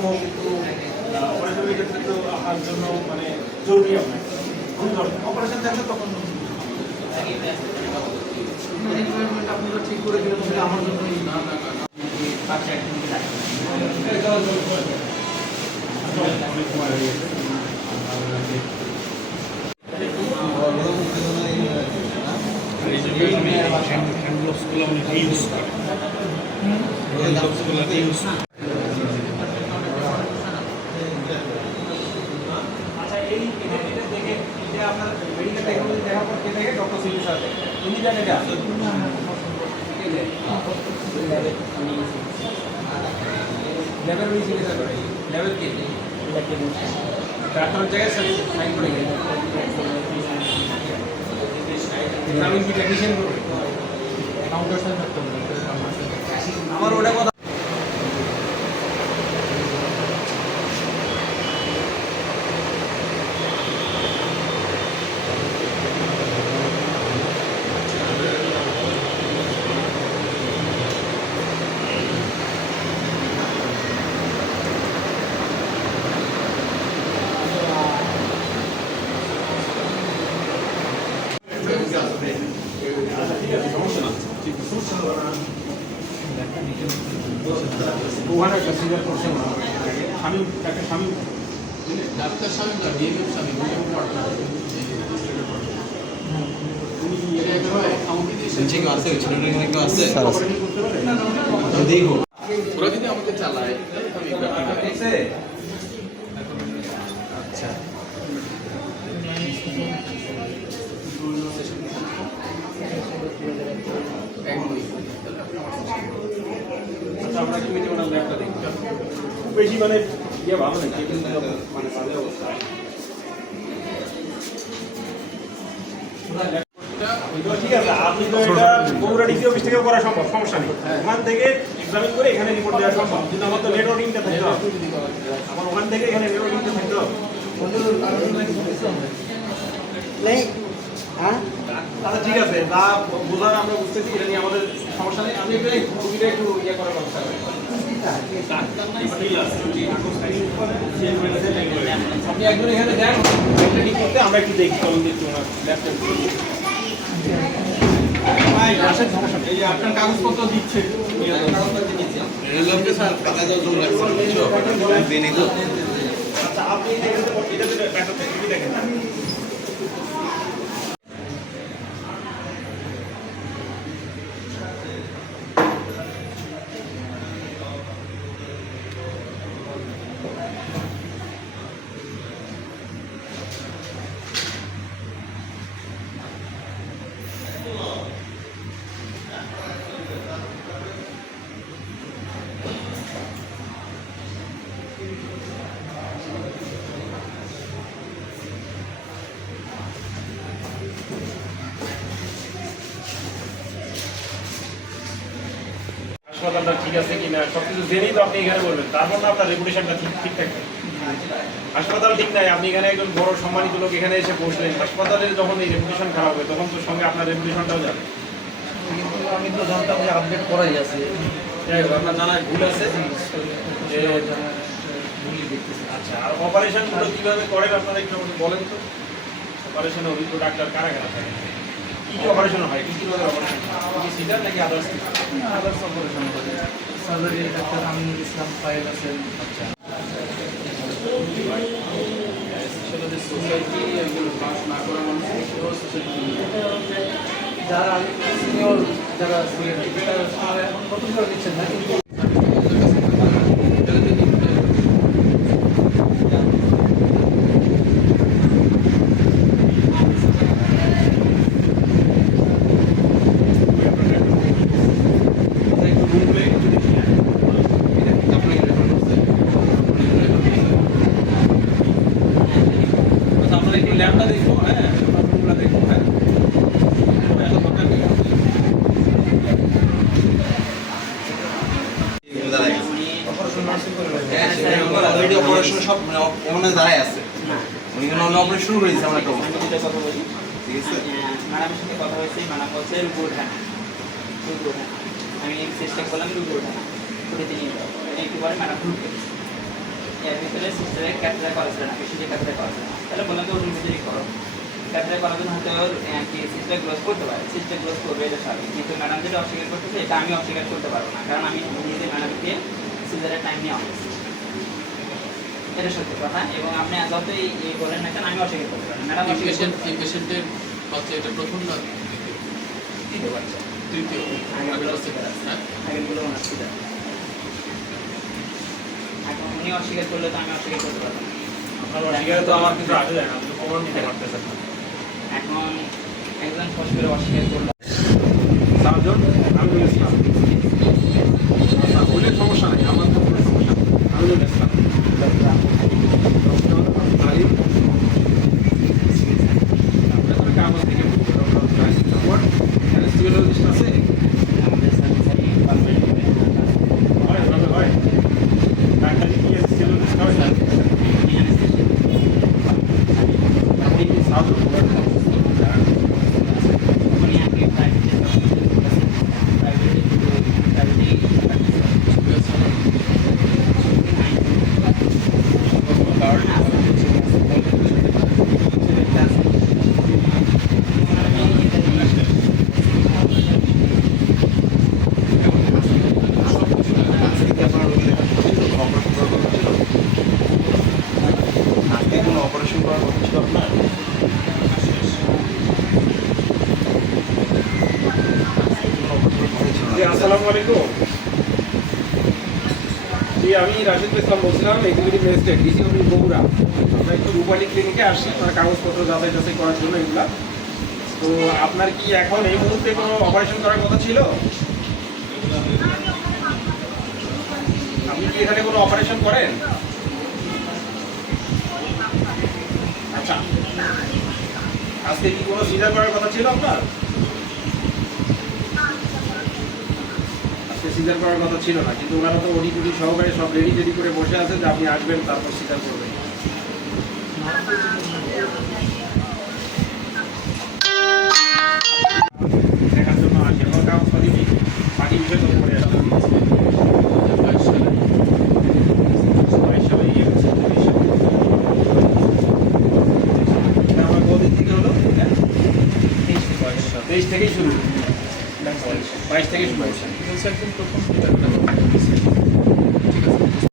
হোক কিন্তু অপারেশনের ক্ষেত্রে তো আসার জন্য মানে জরুরি আপনার খুব দরকার। অপারেশন থাকলে তখন আপনারা ঠিক করে দিলেন আমার জন্য আপনার মেডিকেল টেকনোলজি দেখার পর কে দেখে ডক্টর সিলি স্যার উনি জানেন এটা লেভেল উনি সিলি স্যার লেভেল কে ডাক্তারের জায়গায় সাইন করে গেছে এক্সামিন কি টেকনিশিয়ান করবে কাউন্টার সাইন করতে হবে আমার ওটা কথা ওখানে একটা সিজার করছে স্বামী একটা স্বামী ডাক্তার স্বামী না ডিএমএম স্বামী ওরা যদি আমাকে চালায় আচ্ছা আমরা কি মিটিং ওনার ল্যাবটা দেখি খুব বেশি মানে ইয়ে ভালো না মানে বাজে অবস্থা ঠিক আছে আপনি তো এটা বগুড়া ডিসি অফিস থেকে করা সম্ভব সমস্যা নেই ওখান থেকে এক্সামিন করে এখানে রিপোর্ট দেওয়া সম্ভব কিন্তু আমার তো নেটওয়ার্কিংটা থাকতে হবে আমার ওখান থেকে এখানে নেটওয়ার্কিংটা থাকতে হবে আচ্ছা ঠিক আছে তা বোঝার আমরা বুঝতেছি এটা নিয়ে আমাদের সমস্যা নেই আমি একটু রুগীটা একটু ইয়ে করার ব্যবস্থা করি আপনি একজন এখানে দেন রেডি করতে আমরা একটু দেখি তখন দেখছি ওনার ল্যাপটপ এই যে আপনার কাগজপত্র দিচ্ছে আচ্ছা আপনি এটাতে দেখেন হাসপাতালটা ঠিক আছে কিনা সবকিছু জেনেই তো আপনি এখানে বলবেন তারপর না আপনার রেপুটেশনটা ঠিক থাকবে হাসপাতাল ঠিক নাই আপনি এখানে একজন বড় সম্মানিত লোক এখানে এসে বসলেন হাসপাতালের যখন এই রেপুটেশন খারাপ হবে তখন তো সঙ্গে আপনার রেপুটেশনটাও যাবে কিন্তু আমি তো জানতাম যে আপডেট করাই আছে যাই হোক আপনার জানায় ভুল আছে যে ভুলই দেখতেছি আচ্ছা আর অপারেশনগুলো কীভাবে করেন আপনারা একটু বলেন তো অপারেশনে অভিজ্ঞ ডাক্তার কারা কারা থাকে কী কী অপারেশন হয় কী কী ধরনের অপারেশন কি সিজার নাকি আদার্স আদার্স অপারেশন করে surgery doctor Aminul Islam file আছেন আচ্ছা ছেলেদের সোসাইটি এগুলো পাস না করা মানুষ সোসাইটি যারা সিনিয়র যারা তারা এখন নতুন করে দিচ্ছেন না কিন্তু ল্যাবটা দেখবো হ্যাঁ রুমটা দেখবো হ্যাঁ অলরেডি অপারেশন সব ওখানে দাঁড়ায় আছে উনি অপারেশন শুরু করে দিয়েছে আমরা একটা আমি যেটা কথা বলি ঠিক আছে ম্যাডামের সাথে কথা হয়েছে ম্যাডাম বলছে রুগী ওঠান রুগী ওঠান। আমি চেষ্টা করলাম রুগী ওঠান ছুটিতে নিয়ে যাবো একটু পরে ম্যাডাম ঢুকবে এর ভিতরে সিস্টারের ক্যাথেটার করা ছিল না, পেশেন্টে ক্যাথেটার করা ছিল না। তাহলে বললাম যে ওটির ভিতরেই করো। ক্যাথেটার করার জন্য হয়তো কি সিস্টার গ্রোথ করতে পারে, সিস্টার গ্রোথ করবে এটা স্বাভাবিক। কিন্তু ম্যাডাম যেটা অস্বীকার করতেছে এটা আমি অস্বীকার করতে পারবো না, কারণ আমি নিজে ম্যাডামকে সিজারের টাইম নিয়ে আসছি, এটা সত্যি কথা। এবং আপনি যতই বলেন না কেন আমি অস্বীকার করতে পারি না। ম্যাডাম এই পেশেন্টের বাচ্চা এটা প্রথম না দিতে পারছে, তৃতীয় আগেরগুলো আগের অস্বীকার আছে, হ্যাঁ আগেরগুলো ওনার ছিল। এখন উনি অস্বীকার করলে তো আমি অস্বীকার করতে পারবো না। আপনার অস্বীকার তো আমার কিছু আসে যায় না, আপনি তো প্রমাণ দিতে পারতেছেন না। এখন একজন ফস করে অস্বীকার করলো, সাতজন আমিনুল ইসলাম। আচ্ছা, ওইটার সমস্যা নেই, আমার তো কোনো সমস্যা নেই। আমিনুল ইসলাম, ডক্টর আলিম, আপনার কাগজ থেকে বলবো, ডক্টর আলিম। তারপর অ্যানেস্থেসিওলজিস্ট আছে? আমাদের সার্ভিসারি পারফেক্ট হয়, ভাবে হয়। ডাক্তারি কি অ্যানেস্থেসিওলজিস্ট হয়? আপনি কি সাতজন? উনি আগে প্রাইভেটে আজকে কি আপনার রোগী দেখার কথা ছিল? কোনো অপারেশন করার কথা ছিল? আজকে কোনো অপারেশন করার কথা ছিল আপনার? কোনো অপারেশনের কথা ছিল জি, না? আসসালামু আলাইকুম। জি, আমি রাশিদ ইসলাম বলছিলাম, executive magistrate DC office Bogura. আমরা একটু রূপালী ক্লিনিকে আসছি আপনার কাগজপত্র যাচাই টাচাই করার জন্য এগুলা। তো আপনার কি এখন এই মুহূর্তে কোনো অপারেশন করার কথা ছিল? আপনি কি এখানে কোনো অপারেশন করেন? আচ্ছা, আজকে কি কোনো সিজার করার কথা ছিল আপনার? আজকে সিজার করার কথা ছিল না, কিন্তু ওনারা তো ওডি টুডি সহকারে সব রেডি করে বসে আছে যে আপনি আসবেন তারপর সিজার করবেন। দেখার জন্য আসি, আমার কাগজপাতি নেই, বাকি বিষয় তো পরে আসবে। 22 সালে ইয়ে হচ্ছে, 23 সালে। এটা আমার কতদিন থেকে হলো? 23 থেকেই শুরু, 22 থেকে শুরু হয়েছে। একদম প্রথম